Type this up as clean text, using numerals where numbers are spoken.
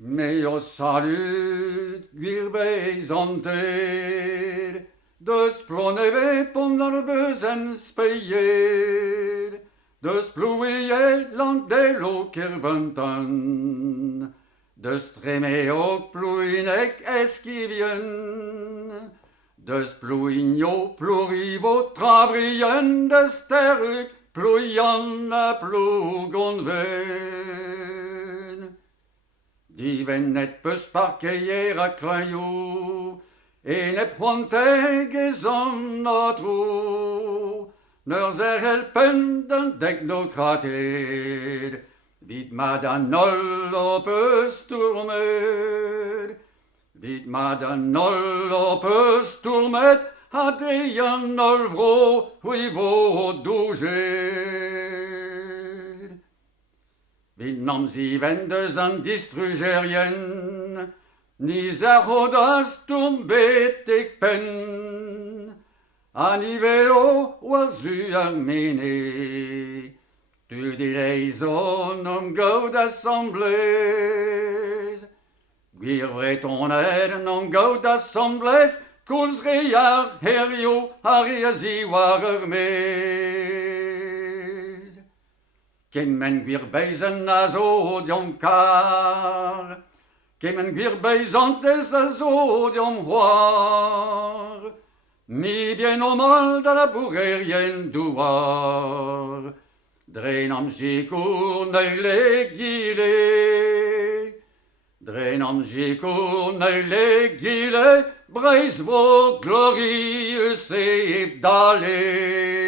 Meo salut, gwirbeis anter, deus plonevet ponder deus en speier, deus pluie landelo kerventan, deus tremeok pluinek eskivien, deus pluigno plurivo travrien, deus teruk pluian a plugon ven. Diven net peus parkeier a klaio, e net poanteg ez an a tro, n'eus helpen d'un technokrated, vid mad an ol o peus tourmet, vid mad an ol o peus tourmet, ha de an ol vro, hui vo douget. Vid namzi vendez an distrugerien, niz ar rodas tombet eg pen, anivelo war zu ar mene, tu direiz on om gaud assemblez, gwir ton ed om gaud assemblez, koulz re ar herio ar ezi war ur mez. Kemen gwir beizen a zo diom kar, kemen gwir beizantez a zo diom c'hoar, mi bien o mal da la bourrerien douar, dren am jikour neile gile, dren am jikour neile gile, breiz vo glorieux e dale.